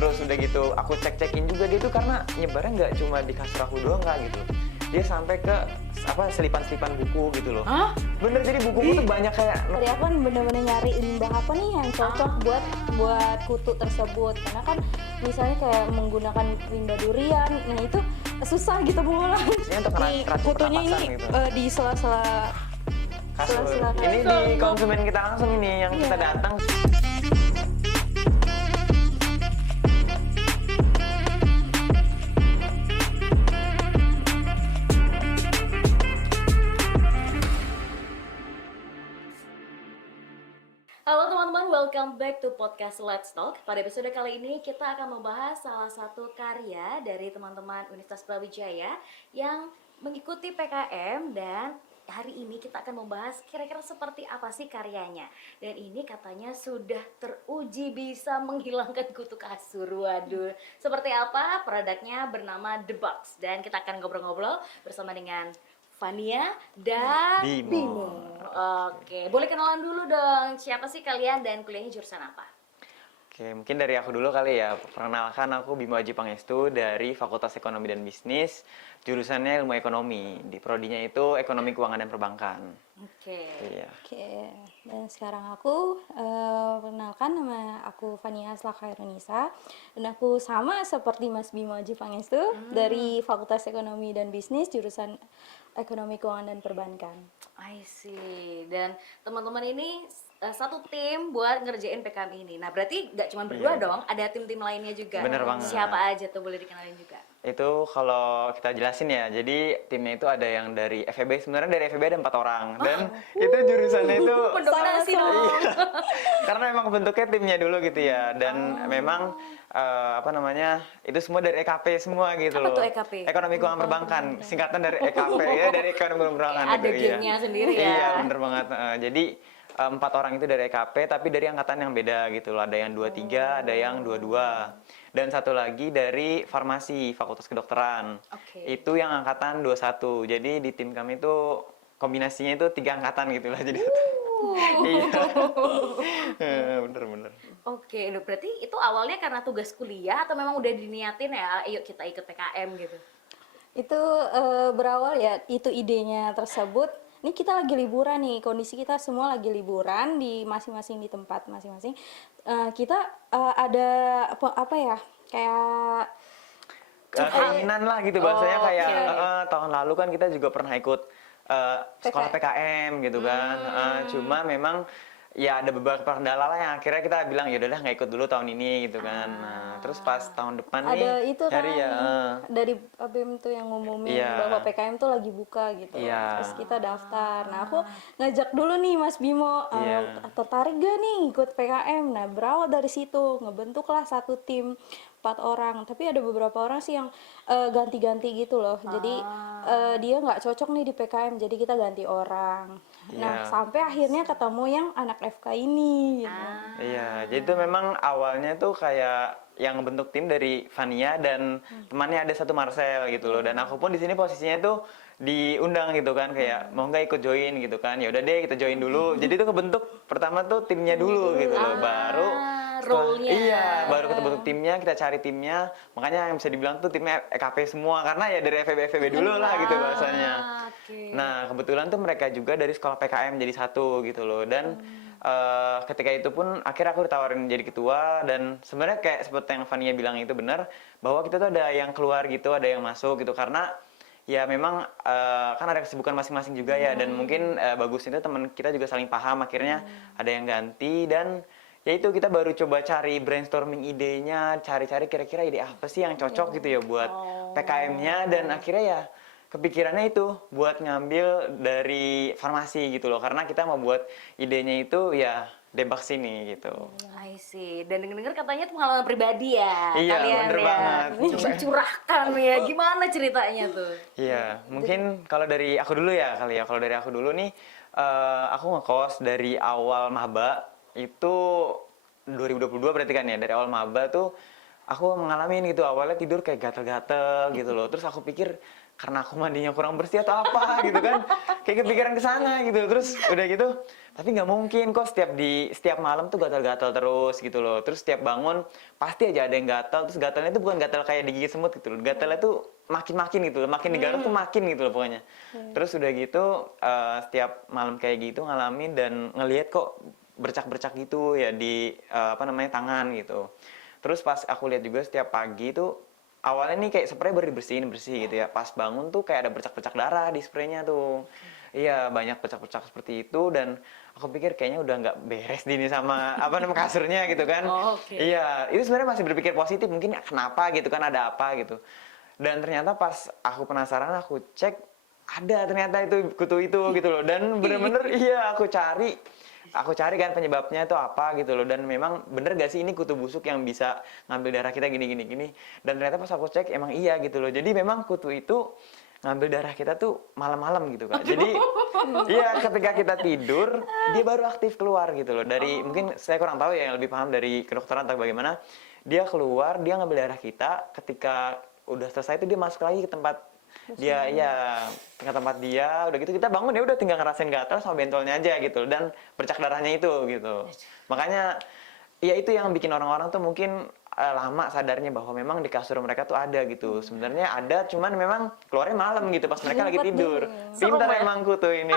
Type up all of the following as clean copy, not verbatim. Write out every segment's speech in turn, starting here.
Terus udah gitu aku cek-cekin juga dia tuh karena nyebarnya nggak cuma di kasur aku doang Kak gitu. Dia sampai ke selipan-selipan buku gitu loh. Hah? Bener, jadi buku tuh banyak kayak Tadi aku kan bener-bener nyari limbah apa nih yang cocok buat kutu tersebut, karena kan misalnya kayak menggunakan limbah durian, nah itu susah gitu mengolah. ini untuk Di racun kutunya ini pernapasan gitu. di sela-sela Kasur. sela-sela Ini kasur. di konsumen kita langsung ini yang kita Iya. datang. Halo teman-teman, welcome back to podcast Let's Talk. Pada episode kali ini kita akan membahas salah satu karya dari teman-teman Universitas Brawijaya yang mengikuti PKM, dan hari ini kita akan membahas kira-kira seperti apa sih karyanya. Dan ini katanya sudah teruji bisa menghilangkan kutu kasur. Waduh, seperti apa? Produknya bernama The Box, dan kita akan ngobrol-ngobrol bersama dengan Fania dan Bimo. Oke, boleh kenalan dulu dong. Siapa sih kalian dan kuliahnya jurusan apa? Oke, mungkin dari aku dulu kali ya. Perkenalkan, aku Bimo Aji Pangestu dari Fakultas Ekonomi dan Bisnis, jurusannya Ilmu Ekonomi. Di prodinya itu Ekonomi Keuangan dan Perbankan. Oke. Iya. Oke, dan sekarang aku perkenalkan, nama aku Fania Slakhairunisa, dan aku sama seperti Mas Bimo Aji Pangestu dari Fakultas Ekonomi dan Bisnis, jurusan Ekonomi Keuangan dan Perbankan. I see. Dan teman-teman ini satu tim buat ngerjain PKM ini. Nah, berarti nggak cuma berdua Iya. dong, ada tim-tim lainnya juga. Bener banget. Siapa aja tuh, boleh dikenalin juga? Itu kalau kita jelasin ya, jadi timnya itu ada yang dari FEB, sebenarnya dari FEB ada 4 orang. Dan itu jurusannya itu Mendominasi Sama-sama. dong. Iya. Karena emang bentuknya timnya dulu gitu ya, dan memang apa namanya, itu semua dari EKP semua gitu Apa loh. tuh EKP? Ekonomi Keuangan Perbankan, singkatan dari EKP ya, dari Ekonomi Keuangan Perbankan. Ada gitu, iya. gengnya sendiri ya. Iya, bener banget. Jadi 4 orang itu dari EKP, tapi dari angkatan yang beda gitu loh. Ada yang 23, ada yang 22. Dan satu lagi dari farmasi, Fakultas Kedokteran. Oke. Itu yang angkatan 21. Jadi di tim kami itu kombinasinya itu 3 angkatan gitu lah. Jadi iya. Bener-bener. Oke, loh, berarti itu awalnya karena tugas kuliah atau memang udah diniatin ya, ayo kita ikut PKM gitu? Itu berawal ya, itu idenya tersebut. Ini kita lagi liburan nih, kondisi kita semua lagi liburan di masing-masing di tempat masing-masing. Kita ada apa ya, kayak Keinginan lah gitu bahasanya, Oh, kayak oke. tahun lalu kan kita juga pernah ikut sekolah PKM gitu kan. Cuma memang ya ada beberapa kendala lah yang akhirnya kita bilang ya udahlah nggak ikut dulu tahun ini gitu kan. Nah, terus pas tahun depan nih ada itu kan nyari ya dari BEM tuh yang ngumumin Iya. bahwa PKM tuh lagi buka gitu. Iya. Terus kita daftar. Nah, aku ngajak dulu nih Mas Bimo, Iya. tertarik gak nih ikut PKM? Nah, berawal dari situ, ngebentuklah satu tim 4 orang. Tapi ada beberapa orang sih yang ganti-ganti gitu loh. Jadi dia nggak cocok nih di PKM, jadi kita ganti orang. Nah, Iya. sampai akhirnya ketemu yang anak FK ini gitu. Iya, jadi itu memang awalnya tuh kayak yang bentuk tim dari Fania dan temannya ada satu Marcel gitu loh. Dan aku pun di sini posisinya tuh diundang gitu kan, kayak mau nggak ikut join gitu kan. Ya udah deh kita join dulu. Jadi itu kebentuk pertama tuh timnya dulu gitu loh. Baru role-nya. iya, baru kita bentuk timnya, kita cari timnya. Makanya yang bisa dibilang tuh timnya EKP semua karena ya dari FEB dulu lah gitu bahasanya. Oke. Nah, kebetulan tuh mereka juga dari sekolah PKM jadi satu gitu loh. Dan ketika itu pun akhirnya aku ditawarin jadi ketua, dan sebenarnya kayak seperti yang Fania bilang itu benar, bahwa kita tuh ada yang keluar gitu, ada yang masuk gitu, karena ya memang kan ada kesibukan masing-masing juga ya, dan mungkin bagus itu teman kita juga saling paham, akhirnya ada yang ganti. Dan ya itu kita baru coba cari brainstorming idenya, cari-cari kira-kira ide apa sih yang cocok gitu ya buat PKM-nya, dan akhirnya ya kepikirannya itu buat ngambil dari farmasi gitu loh, karena kita mau buat idenya itu ya debak sini gitu. I see. Dan denger-denger katanya itu pengalaman pribadi ya, Iya, kalian bener ya. banget. Curahkan ya, gimana ceritanya tuh? Iya, mungkin kalau dari aku dulu ya kali ya. Kalau dari aku dulu nih, aku ngekos dari awal maba itu 2022 berarti kan ya. Dari awal maba tuh aku mengalami gitu, awalnya tidur kayak gatel-gatel gitu loh. Terus aku pikir karena aku mandinya kurang bersih atau apa gitu kan, kayak kepikiran ke sana gitu. Terus udah gitu, tapi nggak mungkin kok setiap malam tuh gatal-gatal terus gitu loh. Terus setiap bangun pasti aja ada yang gatal. Terus gatalnya itu bukan gatal kayak digigit semut gitu loh. Gatalnya tuh makin gitu loh, makin digaruk tuh makin gitu loh pokoknya. Terus udah gitu setiap malam kayak gitu ngalamin dan ngelihat kok bercak-bercak gitu ya di apa namanya tangan gitu. Terus pas aku lihat juga setiap pagi tuh awalnya nih kayak spray baru dibersihin bersih gitu ya. Pas bangun tuh kayak ada bercak-bercak darah di spraynya tuh. Iya, banyak bercak-bercak seperti itu dan aku pikir kayaknya udah nggak beres di ini sama apa namanya kasurnya gitu kan. Oh, oke. Iya, itu sebenarnya masih berpikir positif, mungkin kenapa gitu kan, ada apa gitu. Dan ternyata pas aku penasaran, aku cek ada ternyata itu kutu itu gitu loh. Dan bener-bener iya aku cari kan penyebabnya itu apa gitu loh, dan memang bener gak sih ini kutu busuk yang bisa ngambil darah kita gini, dan ternyata pas aku cek emang iya gitu loh. Jadi memang kutu itu ngambil darah kita tuh malam-malam gitu Kak. Jadi iya, ketika kita tidur dia baru aktif keluar gitu loh. Dari mungkin saya kurang tahu ya, yang lebih paham dari kedokteran atau bagaimana, dia keluar, dia ngambil darah kita, ketika udah selesai itu dia masuk lagi ke tempat dia, ya ke tempat dia. Udah gitu kita bangun ya udah tinggal ngerasain gatal sama bentolnya aja gitu, dan bercak darahnya itu gitu. Makanya ya itu yang bikin orang-orang tuh mungkin lama sadarnya bahwa memang di kasur mereka tuh ada gitu. Sebenarnya ada, cuman memang keluarnya malam gitu pas mereka lagi tidur. Pintar emang kutu ini.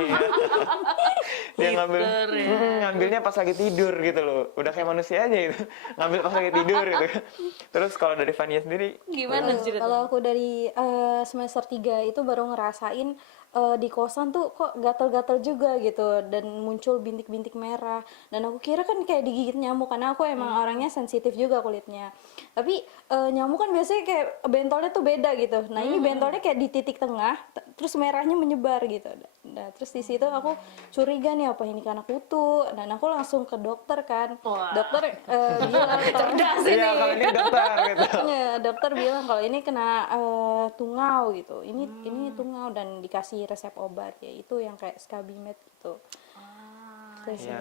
Dia ngambilnya pas lagi tidur gitu loh. Udah kayak manusia aja gitu. Ngambil pas lagi tidur gitu. Terus kalau dari Fania sendiri Gimana ceritanya? Kalau aku dari semester 3 itu baru ngerasain di kosan tuh kok gatal-gatal juga gitu, dan muncul bintik-bintik merah, dan aku kira kan kayak digigit nyamuk karena aku emang orangnya sensitif juga kulitnya. Tapi nyamuk kan biasanya kayak bentolnya tuh beda gitu. Nah, ini bentolnya kayak di titik tengah, terus merahnya menyebar gitu. Nah, terus di situ aku curiga nih, apa ini karena kutu, dan aku langsung ke dokter kan. Wah. Dokter bilang Cerdas iya, ini. kalau ini dokter gitu. ya, dokter bilang kalau ini kena tungau gitu. Ini tungau, dan dikasih resep obat, yaitu yang kayak Skabimed gitu. Terus Iya,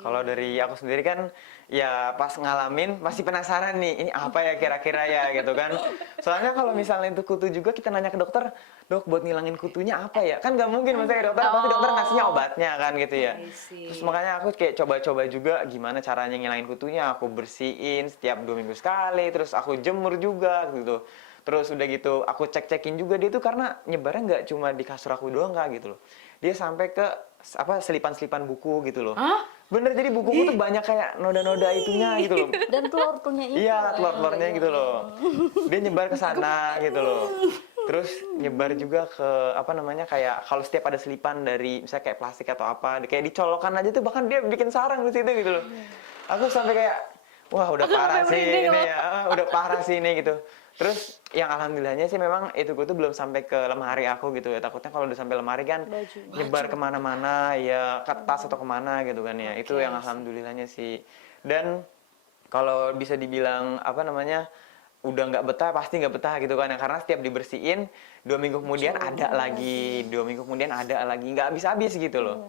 kalau dari aku sendiri kan ya pas ngalamin masih penasaran nih, ini apa ya kira-kira ya gitu kan. Soalnya kalau misalnya itu kutu juga kita nanya ke dokter, dok buat ngilangin kutunya apa ya? Kan nggak mungkin maksudnya ke dokter, pasti dokter ngasihnya obatnya kan gitu ya. I see. Terus makanya aku kayak coba-coba juga gimana caranya ngilangin kutunya. Aku bersihin setiap 2 minggu sekali, terus aku jemur juga gitu. Terus udah gitu aku cek-cekin juga dia tuh, karena nyebarnya nggak cuma di kasur aku doang Kak gitu loh. Dia sampai ke apa selipan-selipan buku gitu loh. Hah? Bener, jadi bukuku tuh banyak kayak noda-noda itunya gitu loh. dan telur-telurnya itu. Iya, telur-telurnya gitu loh. Dia nyebar ke sana gitu loh. Terus nyebar juga ke apa namanya, kayak kalau setiap ada selipan dari misalnya kayak plastik atau apa, kayak dicolokkan aja tuh, bahkan dia bikin sarang di situ gitu loh. Aku sampai kayak wah udah parah sih ini ya, udah parah sih ini gitu. Terus yang alhamdulillahnya sih memang itu gue tuh belum sampai ke lemari aku gitu ya. Takutnya kalau udah sampai lemari kan nyebar kemana-mana ya, ke tas atau kemana gitu kan ya. Itu yang alhamdulillahnya sih. Dan kalau bisa dibilang apa namanya, udah nggak betah, pasti nggak betah gitu kan ya, karena setiap dibersihin 2 minggu kemudian ada lagi, 2 minggu kemudian ada lagi, nggak habis-habis gitu loh.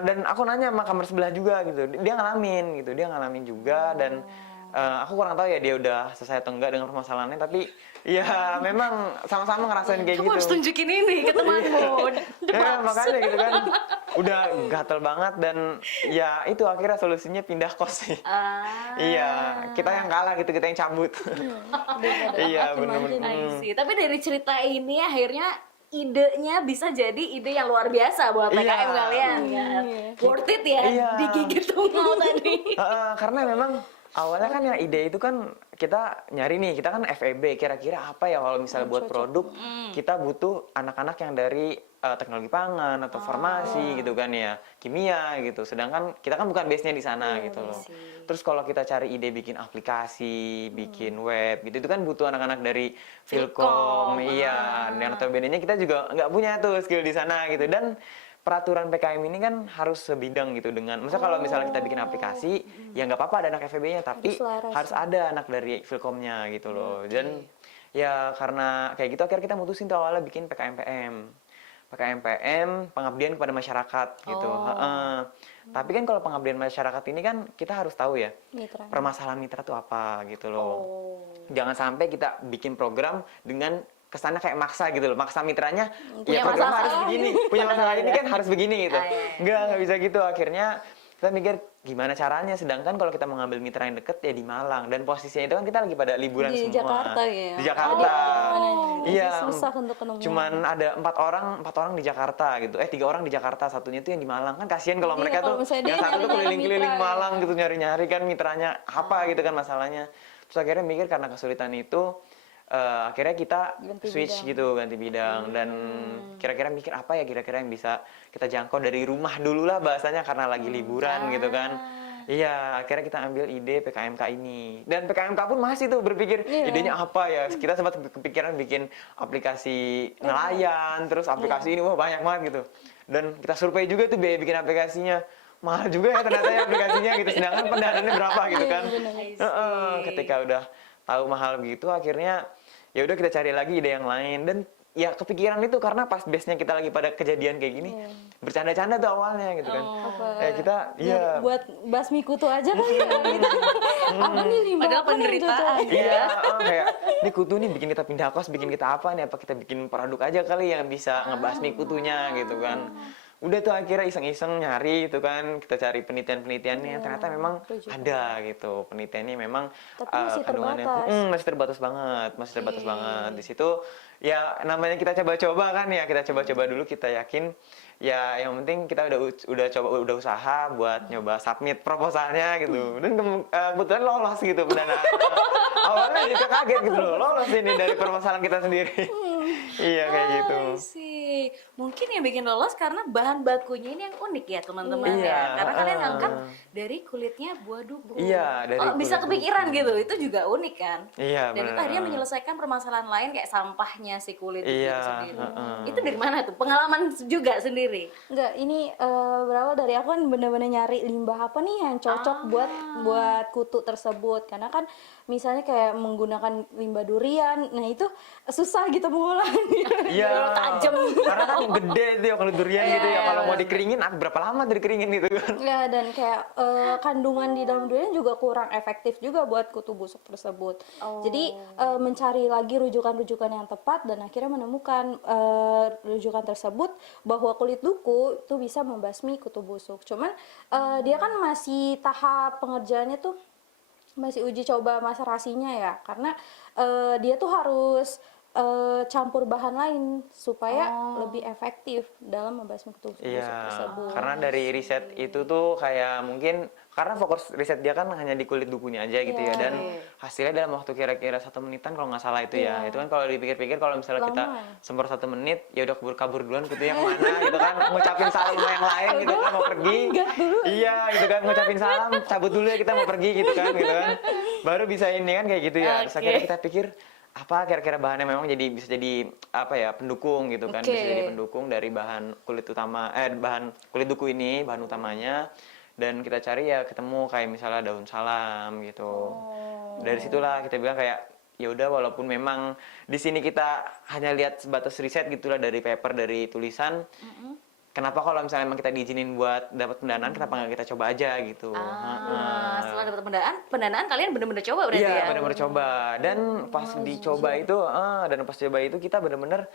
Dan aku nanya sama kamar sebelah juga gitu, dia ngalamin juga, dan aku kurang tahu ya dia udah selesai atau enggak dengan permasalahannya, tapi ya memang sama-sama ngerasain kayak Kamu gitu. harus tunjukin ini ke temanmu. Ya makanya gitu kan, udah gatel banget, dan ya itu akhirnya solusinya pindah kos sih. Iya, kita yang kalah gitu, kita yang cabut. Iya, bener-bener. I see. Tapi dari cerita ini akhirnya idenya bisa jadi ide yang luar biasa buat Iya. PKM kalian kan. Worth it ya Iya. digigit tungau tadi. Karena memang awalnya kan yang ide itu kan kita nyari nih, kita kan FEB, kira-kira apa ya kalau misalnya buat produk, kita butuh anak-anak yang dari teknologi pangan atau farmasi gitu kan ya, kimia gitu. Sedangkan kita kan bukan base-nya di sana gitu loh. Terus kalau kita cari ide bikin aplikasi, bikin web gitu, itu kan butuh anak-anak dari Filkom, iya. Dan notabene-nya kita juga nggak punya tuh skill di sana gitu. Dan peraturan PKM ini kan harus sebidang gitu dengan, misalnya kalau misalnya kita bikin aplikasi, ya nggak apa-apa ada anak FEB-nya, tapi selaras. harus ada anak dari Filkomnya gitu loh. Dan ya karena kayak gitu akhirnya kita mutusin tuh awalnya bikin PKM, pengabdian kepada masyarakat gitu. Tapi kan kalau pengabdian masyarakat ini kan kita harus tahu ya, Mitra. permasalahan mitra tuh apa gitu loh. Jangan sampai kita bikin program dengan kesannya kayak maksa gitu loh, maksa mitranya Punya ya program masalah. harus begini, punya masalah ini kan harus begini gitu. Ah, iya. Nggak bisa gitu. Akhirnya kita mikir gimana caranya, sedangkan kalau kita mengambil mitra yang deket ya di Malang, dan posisinya itu kan kita lagi pada liburan Di semua. Jakarta ya? Di Jakarta. Iya. Susah untuk ketemuan. Cuman ada empat orang di Jakarta gitu. 3 orang di Jakarta, satunya tuh yang di Malang. Kan kasihan kalau Iya, mereka kalau tuh misalnya dia yang satu tuh nyari-nyari keliling-keliling mitra, Malang gitu nyari-nyari kan mitranya apa gitu kan masalahnya. Terus akhirnya mikir karena kesulitan itu akhirnya kita Ganti switch bidang. gitu, ganti bidang, dan kira-kira mikir apa ya kira-kira yang bisa kita jangkau dari rumah dulu lah bahasanya karena lagi liburan gitu kan. Iya, akhirnya kita ambil ide PKMK ini. Dan PKMK pun masih tuh berpikir idenya apa ya. Kita sempat kepikiran bikin aplikasi nelayan, terus aplikasi ini wah banyak banget gitu. Dan kita survei juga tuh biaya bikin aplikasinya. Mahal juga ya ternyata ya aplikasinya gitu. Sedangkan pendanaannya berapa gitu kan. Ketika udah tahu mahal begitu akhirnya ya udah kita cari lagi ide yang lain, dan ya kepikiran itu karena pas base-nya kita lagi pada kejadian kayak gini bercanda-canda tuh awalnya gitu kan. Kita buat basmi kutu aja kan ya gitu. Apa nih limbah Padahal apa nih yang penderitaan. cocok? iya kayak ini kutu nih bikin kita pindah kos, bikin kita apa nih, apa kita bikin produk aja kali yang bisa ngebasmi kutunya gitu kan. Udah tuh akhirnya iseng-iseng nyari gitu kan, kita cari penelitian-penelitiannya, ternyata memang ada gitu penelitiannya memang Tapi masih kandungannya terbatas. masih terbatas banget, di situ ya namanya kita coba-coba kan ya, kita coba-coba dulu, kita yakin ya yang penting kita udah usaha buat nyoba submit proposalnya gitu, dan kebetulan lolos gitu pendanaan. Awalnya juga kaget gitu loh, lolos ini dari permasalahan kita sendiri. Iya kayak gitu. I see. Mungkin yang bikin lolos karena bahan bakunya ini yang unik ya teman-teman Iya, ya. Karena kalian ngangkat dari kulitnya buah duku. Iya, dari bisa kulit kepikiran gitu, itu juga unik kan. Iya, Dan itu benar. akhirnya menyelesaikan permasalahan lain kayak sampahnya si kulit itu Iya, sendiri. heeh. Itu dari mana tuh? Pengalaman juga sendiri. Enggak, ini berawal dari aku kan bener-bener nyari limbah apa nih yang cocok buat kutu tersebut. Karena kan misalnya kayak menggunakan limbah durian, nah itu susah gitu pengolahannya. Iya. Tajam. Karena kan gede itu ya kalau durian gitu ya. Kalau mau dikeringin berapa lama dikeringin gitu kan. Ya, dan kayak kandungan di dalam durian juga kurang efektif juga buat kutu busuk tersebut. Jadi mencari lagi rujukan-rujukan yang tepat dan akhirnya menemukan rujukan tersebut bahwa kulit duku itu bisa membasmi kutu busuk. Cuman dia kan masih tahap pengerjaannya tuh masih uji coba masa rasinya ya, karena dia tuh harus campur bahan lain supaya lebih efektif dalam membasmi kutu busuk Iya. tersebut. Karena dari riset itu tuh kayak mungkin karena fokus riset dia kan hanya di kulit dukunya aja gitu ya, dan hasilnya dalam waktu kira-kira 1 menitan kalau nggak salah itu ya. Itu kan kalau dipikir-pikir kalau misalnya kita semprot 1 menit ya udah kabur duluan kutunya kemana gitu kan, ngucapin salam sama yang lain gitu kan, mau pergi. Iya gitu kan, ngucapin salam, cabut dulu ya kita mau pergi gitu kan, baru bisa ini kan kayak gitu ya. Terus akhirnya kita pikir apa kira-kira bahannya memang bisa jadi apa ya, pendukung gitu kan, bisa jadi pendukung dari bahan kulit utama bahan kulit duku ini, bahan utamanya. Dan kita cari ya ketemu kayak misalnya daun salam gitu. Dari situlah kita bilang kayak ya udah, walaupun memang di sini kita hanya lihat sebatas riset gitulah dari paper, dari tulisan. Kenapa kalau misalnya emang kita diizinin buat dapat pendanaan, kenapa nggak kita coba aja gitu. Setelah dapat pendanaan kalian benar-benar coba berarti ya? Iya, benar-benar coba. Dan pas dicoba itu, kita benar-benar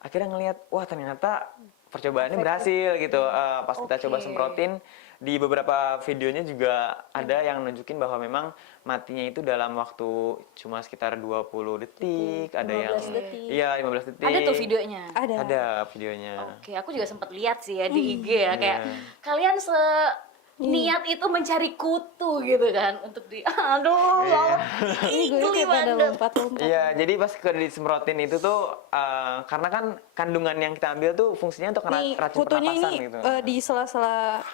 akhirnya ngelihat, wah ternyata percobaannya berhasil gitu. Pas kita coba semprotin, di beberapa videonya juga ada yang nunjukin bahwa memang matinya itu dalam waktu cuma sekitar 20 detik, ada yang 15 detik. Iya, 15 detik. Ada tuh videonya? Ada videonya. Oke, aku juga sempat lihat sih ya di IG ya, kayak kalian niat itu mencari kutu gitu kan untuk Ini gue kayak pada lompat-lompat. Iya, jadi pas disemprotin itu tuh karena kan kandungan yang kita ambil tuh fungsinya untuk Nih, racun kutunya pernapasan ini gitu. di sela-sela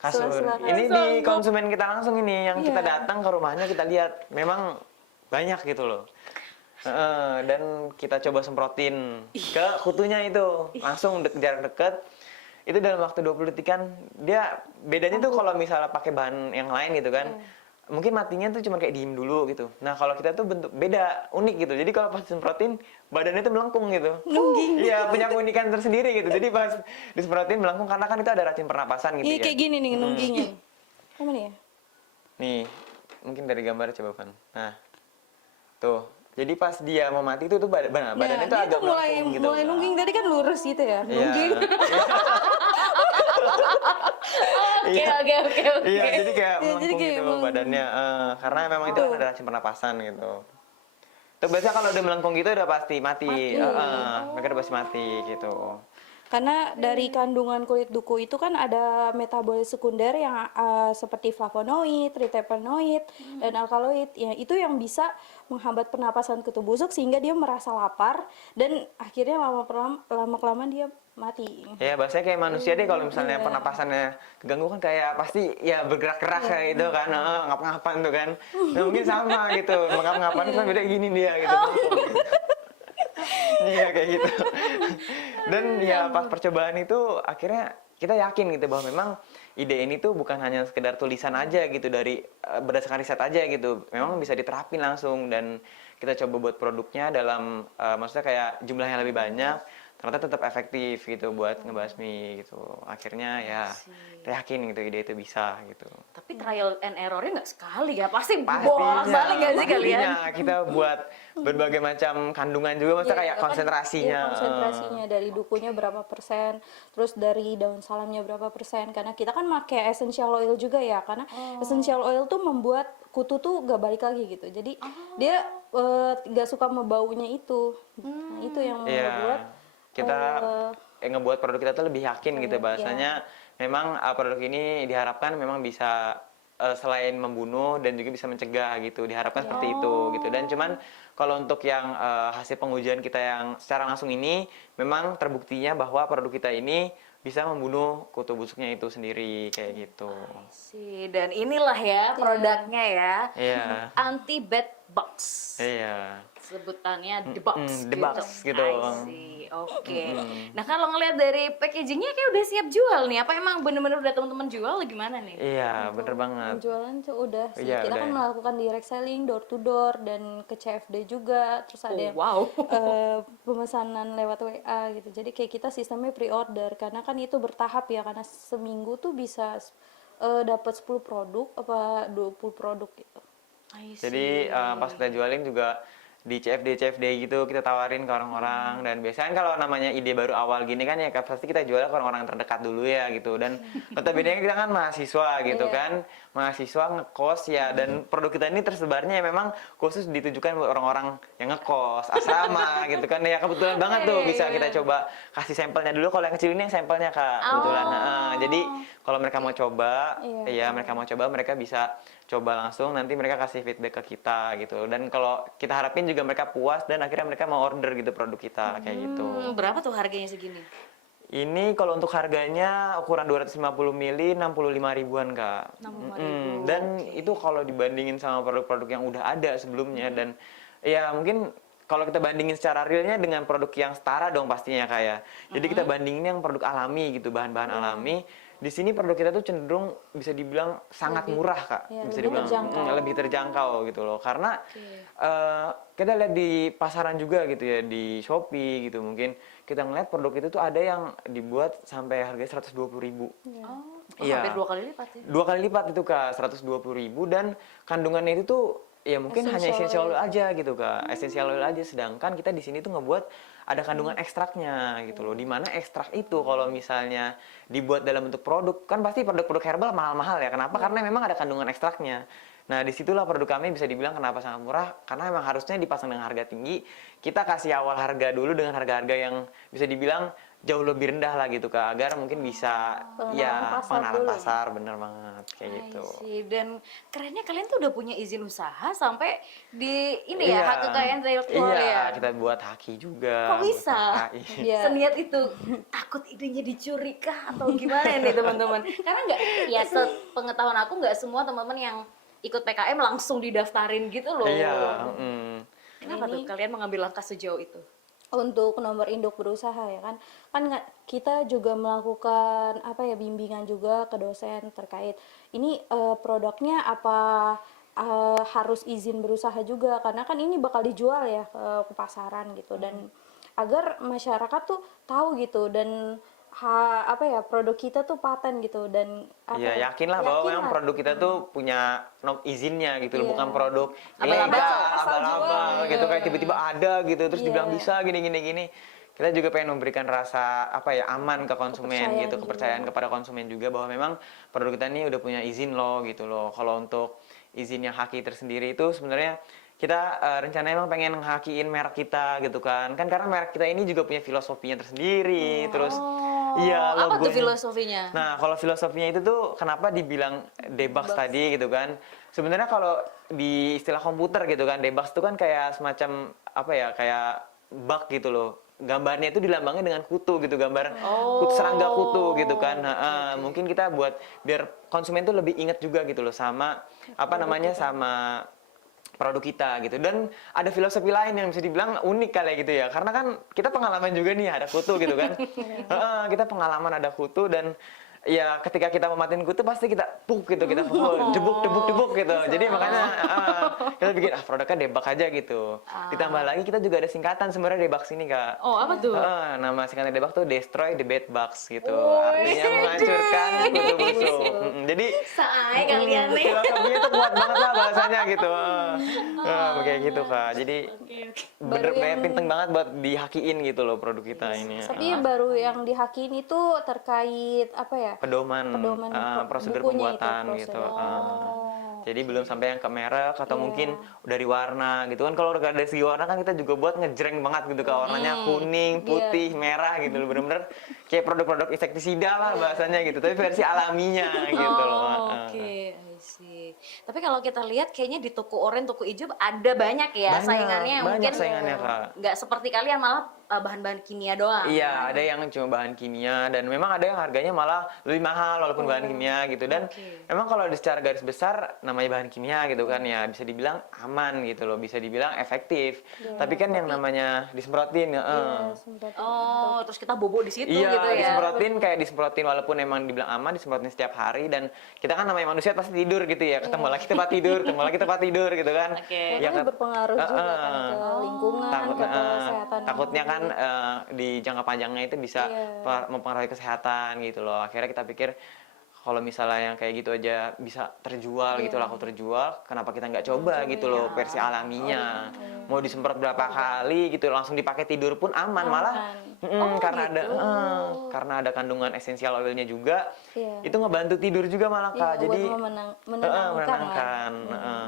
Kasur. sela-sela Ini di konsumen kita langsung ini, yang kita datang ke rumahnya kita lihat memang banyak gitu loh. Dan kita coba semprotin ke kutunya itu, langsung jarak deket. Itu dalam waktu 20 detik kan, dia bedanya tuh kalau misalnya pakai bahan yang lain gitu kan, mungkin matinya tuh cuma kayak diem dulu gitu. Nah kalau kita tuh bentuk beda, unik gitu. Jadi kalau pas disemprotin, badannya tuh melengkung gitu. Nungging. Iya, punya keunikan tersendiri gitu. Jadi pas disemprotin melengkung karena kan itu ada racun pernapasan gitu Iya ya. kayak gini nih nunggingnya. Mana ya? Nih, mungkin dari gambar coba Van. Nah, tuh Jadi pas dia mau mati itu tuh badannya tuh dia agak tuh mulai melengkung gitu. mulai nungging, tadi kan lurus gitu ya, Iya. nungging. Oke, Iya. oke, oke, oke. Iya, jadi kayak Iya, jadi melengkung kayak gitu melengkung. badannya. Karena memang itu kan ada racun pernapasan gitu. Tuh biasanya kalau udah melengkung gitu udah pasti mati. Mati. Mereka udah pasti mati gitu. Karena dari kandungan kulit duku itu kan ada metabolit sekunder yang seperti flavonoid, triterpenoid, dan alkaloid. Ya, itu yang bisa menghambat pernapasan kutu busuk sehingga dia merasa lapar dan akhirnya lama-kelamaan dia mati. Ya bahasanya kayak manusia deh kalau misalnya Iya. pernapasannya keganggu kan kayak pasti ya bergerak-gerak kayak gitu kan, ngap-ngapan tuh kan. Nah mungkin sama gitu, ngap-ngapan kan beda gini dia gitu. Iya kayak gitu. Dan ya pas percobaan itu akhirnya kita yakin gitu bahwa memang ide ini tuh bukan hanya sekedar tulisan aja gitu dari berdasarkan riset aja gitu. Memang bisa diterapin langsung dan kita coba buat produknya dalam maksudnya kayak jumlah yang lebih banyak. Ternyata tetap efektif gitu buat ngebasmi gitu. Akhirnya ya kita yakin gitu ide itu bisa gitu. Tapi trial and error-nya nggak sekali ya, pasti bolak-balik nggak sih kalian? pastinya kita buat berbagai macam kandungan juga, maksudnya Iya, kayak kan, konsentrasinya. iya, konsentrasinya dari dukunya berapa persen, terus dari daun salamnya berapa persen. Karena kita kan pakai essential oil juga ya, karena essential oil tuh membuat kutu tuh gak balik lagi gitu. Jadi dia gak suka sama baunya itu. Nah, itu yang Iya. membuat Kita ngebuat produk kita tuh lebih yakin gitu bahasanya memang produk ini diharapkan memang bisa selain membunuh dan juga bisa mencegah gitu, diharapkan seperti itu gitu. Dan cuman kalau untuk yang hasil pengujian kita yang secara langsung ini memang terbuktinya bahwa produk kita ini bisa membunuh kutu busuknya itu sendiri kayak gitu. Dan inilah ya produknya ya, Iya. anti bed box. Iya. Sebutannya the box. The box gitu. I see. Oke. Nah kalau ngelihat dari packagingnya kayak udah siap jual nih. Apa emang bener-bener udah teman-teman jual gimana nih? Iya, bener banget. penjualan tuh udah sih. Iya, Kita udah kan ya. melakukan direct selling, door to door, dan ke CFD juga. Terus ada yang Wow. pemesanan lewat WA gitu. Jadi kayak kita sistemnya pre-order karena kan itu bertahap ya, karena seminggu tuh bisa dapat 10 produk apa 20 produk gitu. I see. Jadi pas kita jualin juga di CFD gitu kita tawarin ke orang-orang dan biasanya kalau namanya ide baru awal gini kan ya pasti kita jual ke orang-orang terdekat dulu ya gitu dan notabene kita kan mahasiswa gitu kan mahasiswa ngekos ya dan produk kita ini tersebarnya ya memang khusus ditujukan buat orang-orang yang ngekos asrama gitu kan ya kebetulan banget tuh bisa kita coba kasih sampelnya dulu. Kalau yang kecil ini yang sampelnya Kak kebetulan. Jadi kalau mereka mau coba mereka bisa coba langsung, nanti mereka kasih feedback ke kita gitu. Dan kalau kita harapin juga mereka puas dan akhirnya mereka mau order gitu produk kita kayak gitu. Berapa tuh harganya segini? Ini kalau untuk harganya ukuran 250 ml 65 ribuan Kak. 65.000. Dan itu kalau dibandingin sama produk-produk yang udah ada sebelumnya dan ya mungkin kalau kita bandingin secara realnya dengan produk yang setara dong pastinya kayak. Jadi kita bandingin yang produk alami gitu, bahan-bahan alami. Di sini produk kita tuh cenderung bisa dibilang sangat murah Kak, ya, bisa lebih dibilang terjangkau. lebih terjangkau gitu loh. Karena kita lihat di pasaran juga gitu ya, di Shopee gitu mungkin kita ngeliat produk itu tuh ada yang dibuat sampai harganya 120 ribu. Iya. Hampir 2 kali lipat ya? 2 kali lipat itu Kak, 120 ribu dan kandungannya itu tuh ya mungkin hanya essential oil aja gitu Kak, essential oil aja. Sedangkan kita di sini tuh ngebuat ada kandungan ekstraknya gitu loh. Dimana ekstrak itu kalau misalnya dibuat dalam bentuk produk kan pasti produk-produk herbal mahal-mahal ya. Kenapa? Karena memang ada kandungan ekstraknya. Nah disitulah produk kami bisa dibilang kenapa sangat murah karena memang harusnya dipasang dengan harga tinggi. Kita kasih awal harga dulu dengan harga-harga yang bisa dibilang jauh lebih rendah lah gitu Kak, agar mungkin bisa pengenalan pasar bener banget kayak gitu. Dan kerennya kalian tuh udah punya izin usaha sampai di ini ya hak kekayaan intelektual ya. Kita buat haki juga. Kok bisa? Seniat itu takut idenya dicuri kah atau gimana nih teman-teman? Karena nggak ya sepengetahuan aku nggak semua teman-teman yang ikut PKM langsung didaftarin gitu loh. Iya. Kenapa tuh kalian mengambil langkah sejauh itu? Untuk nomor induk berusaha ya kan kita juga melakukan bimbingan juga ke dosen terkait ini produknya apa harus izin berusaha juga karena kan ini bakal dijual ya ke pasaran gitu dan agar masyarakat tuh tahu gitu dan produk kita tuh paten gitu dan yakinlah bahwa memang produk kita tuh punya izinnya gitu bukan produk abal-abal abal-abal gitu, kayak tiba-tiba ada gitu, terus dibilang Iya. bisa gini. Kita juga pengen memberikan rasa apa ya, aman ke konsumen Kepercayaan gitu, juga. kepercayaan kepada konsumen juga bahwa memang produk kita ini udah punya izin loh gitu loh. Kalau untuk izin yang haki tersendiri itu sebenarnya kita rencananya emang pengen ngehakiin merek kita gitu kan. Kan karena merek kita ini juga punya filosofinya tersendiri, terus iya Apa tuh logonya. filosofinya? Nah, kalau filosofinya itu tuh kenapa dibilang debug tadi gitu kan? Sebenarnya kalau di istilah komputer gitu kan, debug itu kan kayak semacam apa ya, kayak bug gitu loh. Gambarnya itu dilambangin dengan kutu gitu, gambar serangga kutu gitu kan. Nah, mungkin kita buat biar konsumen tuh lebih inget juga gitu loh sama apa namanya, sama produk kita gitu. Dan ada filosofi lain yang bisa dibilang unik kali ya gitu ya, karena kan kita pengalaman juga nih ada kutu gitu kan. Kita pengalaman ada kutu, dan ya ketika kita mematiin kutu pasti kita puk gitu, kita pukul debuk gitu. Jadi makanya kita bikin produknya debug aja gitu. Ditambah lagi kita juga ada singkatan sebenarnya debug sini, Kak. Oh, apa tuh? Nama singkatan debug tuh destroy the bed bugs gitu. Woi, Artinya menghancurkan kutu busuk. Jadi Saai kalian nih. filosofinya tuh kuat banget lah bahasanya gitu. Kayak gitu, Kak. Jadi bener-bener penting banget buat dihakiin gitu loh produk kita ini. Tapi baru yang dihakiin itu terkait apa ya? Pedoman, prosedur bukunya itu, pembuatan prosedur. gitu. Jadi belum sampai yang ke merek atau mungkin dari warna gitu kan. Kalau dari segi warna kan kita juga buat ngejreng banget gitu, Kak. Warnanya kuning, putih, merah gitu loh. Bener-bener kayak produk-produk insektisida lah bahasanya gitu. Tapi versi alaminya gitu loh. Oke, I see. Tapi kalau kita lihat kayaknya di toko oranye, toko hijau ada banyak ya Banyak, saingannya yang banyak mungkin saingannya, Kak. nggak seperti kalian malah bahan-bahan kimia doang. Iya, ada yang cuma bahan kimia, dan memang ada yang harganya malah lebih mahal walaupun bahan kimia gitu. Dan memang kalau secara garis besar namanya bahan kimia gitu kan ya, bisa dibilang aman gitu loh, bisa dibilang efektif. Tapi kan yang namanya disemprotin, Semprot. Oh, terus kita bobo di situ iya, gitu ya. disemprotin kayak disemprotin walaupun emang dibilang aman, disemprotin setiap hari. Dan kita kan namanya manusia pasti tidur gitu ya, ketemu lagi tempat tidur, ketemu lagi tempat tidur gitu kan. Oke. Ya, kan berpengaruh juga kan ke lingkungan, ke kesehatan. Takutnya kan di jangka panjangnya itu bisa mempengaruhi kesehatan gitu loh. Akhirnya kita pikir kalau misalnya yang kayak gitu aja bisa terjual gitu, laku terjual, kenapa kita nggak coba gitu loh versi alaminya. Mau disemprot berapa kali gitu langsung dipakai tidur pun aman, malah karena ada kandungan esensial oilnya juga. Itu ngebantu tidur juga malah, Kak. Jadi menenangkan.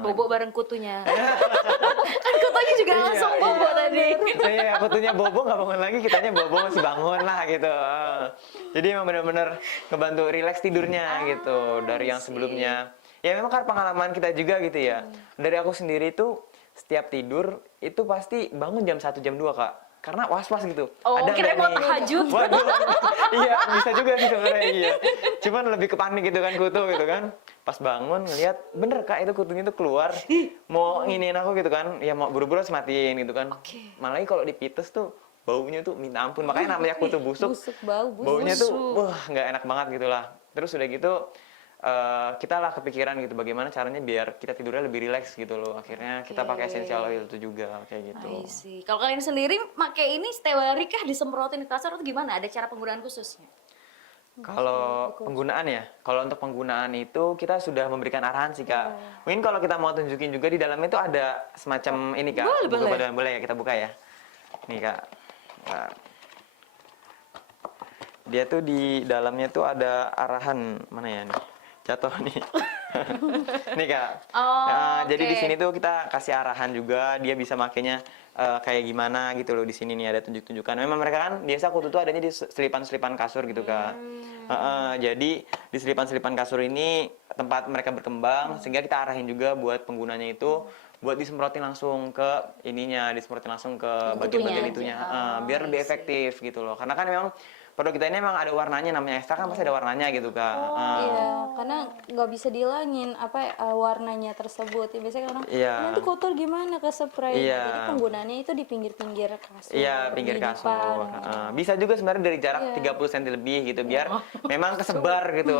Bobo bareng kutunya. Kan kutunya juga langsung bobo tadi. Iya, kutunya bobo nggak bangun lagi, kitanya bobo masih bangun lah gitu. Jadi emang benar-benar ngebantu rileks tidurnya gitu dari yang sebelumnya. Ya memang kan pengalaman kita juga gitu ya. Dari aku sendiri itu setiap tidur itu pasti bangun jam 1 jam 2, Kak. Karena was-was gitu. Oh, Ada kira nggak mau nih? tahajud. Waduh. Iya, bisa juga sih sebenarnya, iya. Cuman lebih ke panik gitu kan, kutu gitu kan. Pas bangun ngeliat, bener, Kak, itu kutunya tuh keluar. Mau nginiin aku gitu kan. Ya mau buru-buru harus matiin gitu kan. Malah lagi kalau dipites tuh baunya tuh minta ampun. Makanya namanya kutu busuk. Baunya tuh wah nggak enak banget gitu lah. Terus udah gitu kita lah kepikiran gitu bagaimana caranya biar kita tidurnya lebih rileks gitu loh. Akhirnya kita pakai essential oil itu juga kayak gitu. I see. Kalau kalian sendiri pakai ini setiap hari kah disemprotin ke kasur atau gimana? Ada cara penggunaan khususnya? Kalau penggunaan ya, kalau untuk penggunaan itu kita sudah memberikan arahan sih, Kak. Mungkin kalau kita mau tunjukin juga di dalamnya itu ada semacam ini, Kak. Boleh ya, kita buka ya. Nih, Kak. Nah, dia tuh di dalamnya tuh ada arahan, mana ya nih? Jatuh nih. Nih, Kak. Jadi di sini tuh kita kasih arahan juga, dia bisa makainya kayak gimana gitu loh. Di sini nih ada tunjuk-tunjukkan. Memang mereka kan biasa kutu tuh adanya di selipan-selipan kasur gitu, Kak. Jadi di selipan-selipan kasur ini tempat mereka berkembang, sehingga kita arahin juga buat penggunanya itu buat disemprotin langsung ke ininya, disemprotin langsung ke bagian-bagian itunya, biar lebih efektif gitu loh. Karena kan memang produk kita ini memang ada warnanya, namanya ekstra kan pasti ada warnanya gitu, Kak. Iya, karena nggak bisa dihilangin warnanya tersebut. Ya, biasanya orang nanti kotor gimana ke spray. Jadi penggunaannya itu di pinggir-pinggir kasur. Iya, pinggir kasur. Bisa juga sebenarnya dari jarak 30 cm lebih gitu, biar memang kesebar gitu.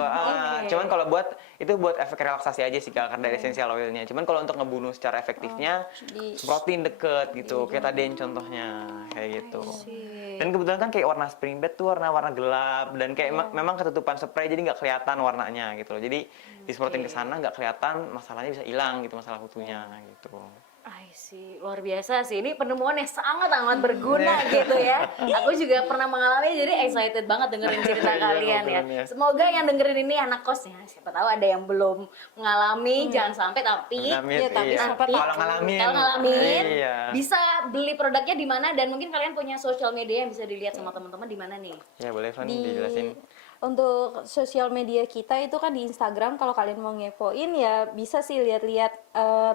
Cuman kalau buat itu buat efek relaksasi aja sih, Kak, karena dari essential oilnya. Cuman kalau untuk ngebunuh secara efektifnya, semprotin deket gitu. Kayak tadi yang contohnya kayak gitu. Dan kebetulan kan kayak warna spring bed tuh warna gelap, dan kayak memang ketutupan spray jadi nggak kelihatan warnanya gitu loh. Jadi disemprotin ke sana nggak kelihatan, masalahnya bisa hilang gitu, masalah kutunya gitu. I see, luar biasa sih. Ini penemuan yang sangat amat berguna gitu ya. Aku juga pernah mengalami, jadi excited banget dengerin cerita Iya, kalian ya. ngobrolnya. Semoga yang dengerin ini anak kosnya, siapa tahu ada yang belum mengalami, jangan sampai tapi Amit, Iya, tapi iya. siapa tahu. Kalau ngalamin, kalau ngalamin iya. bisa beli produknya di mana dan mungkin kalian punya sosial media yang bisa dilihat sama teman-teman di mana nih? Ya boleh Van Di dijelasin. untuk sosial media kita itu kan di Instagram, kalau kalian mau ngepoin ya bisa sih lihat-lihat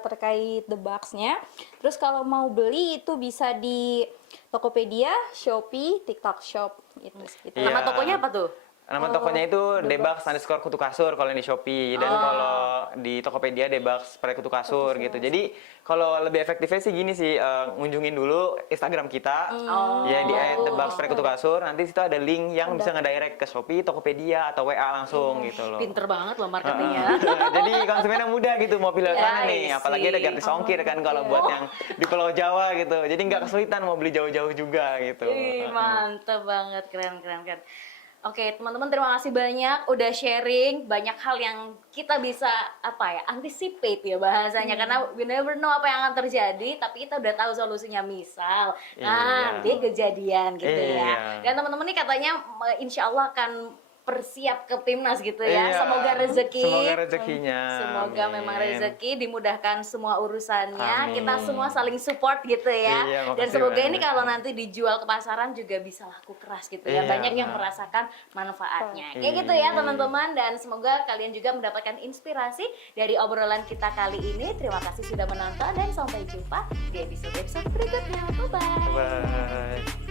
terkait The Box-nya. Terus kalau mau beli itu bisa di Tokopedia, Shopee, TikTok Shop gitu. Gitu. Iya. Nama tokonya apa tuh? Nama tokonya itu Debax_kutu kasur kalau yang di Shopee dan kalau di Tokopedia Debax kutu kasur gitu. Jadi kalau lebih efektifnya sih gini sih, ngunjungin dulu Instagram kita ya di @debax kutu kasur. Nanti situ ada link yang bisa ngedirect ke Shopee, Tokopedia atau WA langsung gitu loh. Pinter banget loh marketingnya. Jadi konsumennya mudah gitu mau pilih mana nih, I apalagi ada see. gratis ongkir kan kalau buat yang di Pulau Jawa gitu. Jadi nggak kesulitan mau beli jauh-jauh juga gitu. Ih, mantep banget, keren. Oke, teman-teman terima kasih banyak udah sharing banyak hal yang kita bisa anticipate ya bahasanya karena we never know apa yang akan terjadi tapi kita udah tahu solusinya misal Iya. nanti kejadian gitu ya. Iya. Dan teman-teman ini katanya insya Allah akan persiap ke timnas gitu ya. Iya. Semoga rezeki. Semoga rezekinya. Semoga Amin. memang rezeki dimudahkan semua urusannya. Amin. Kita semua saling support gitu ya. Iya, Dan makasih semoga ini banyak. kalau nanti dijual ke pasaran juga bisa laku keras gitu ya. Iya, Banyak yang benar. merasakan manfaatnya. Kayak Iya. gitu ya teman-teman dan semoga kalian juga mendapatkan inspirasi dari obrolan kita kali ini. Terima kasih sudah menonton dan sampai jumpa di episode berikutnya. Bye bye. Bye.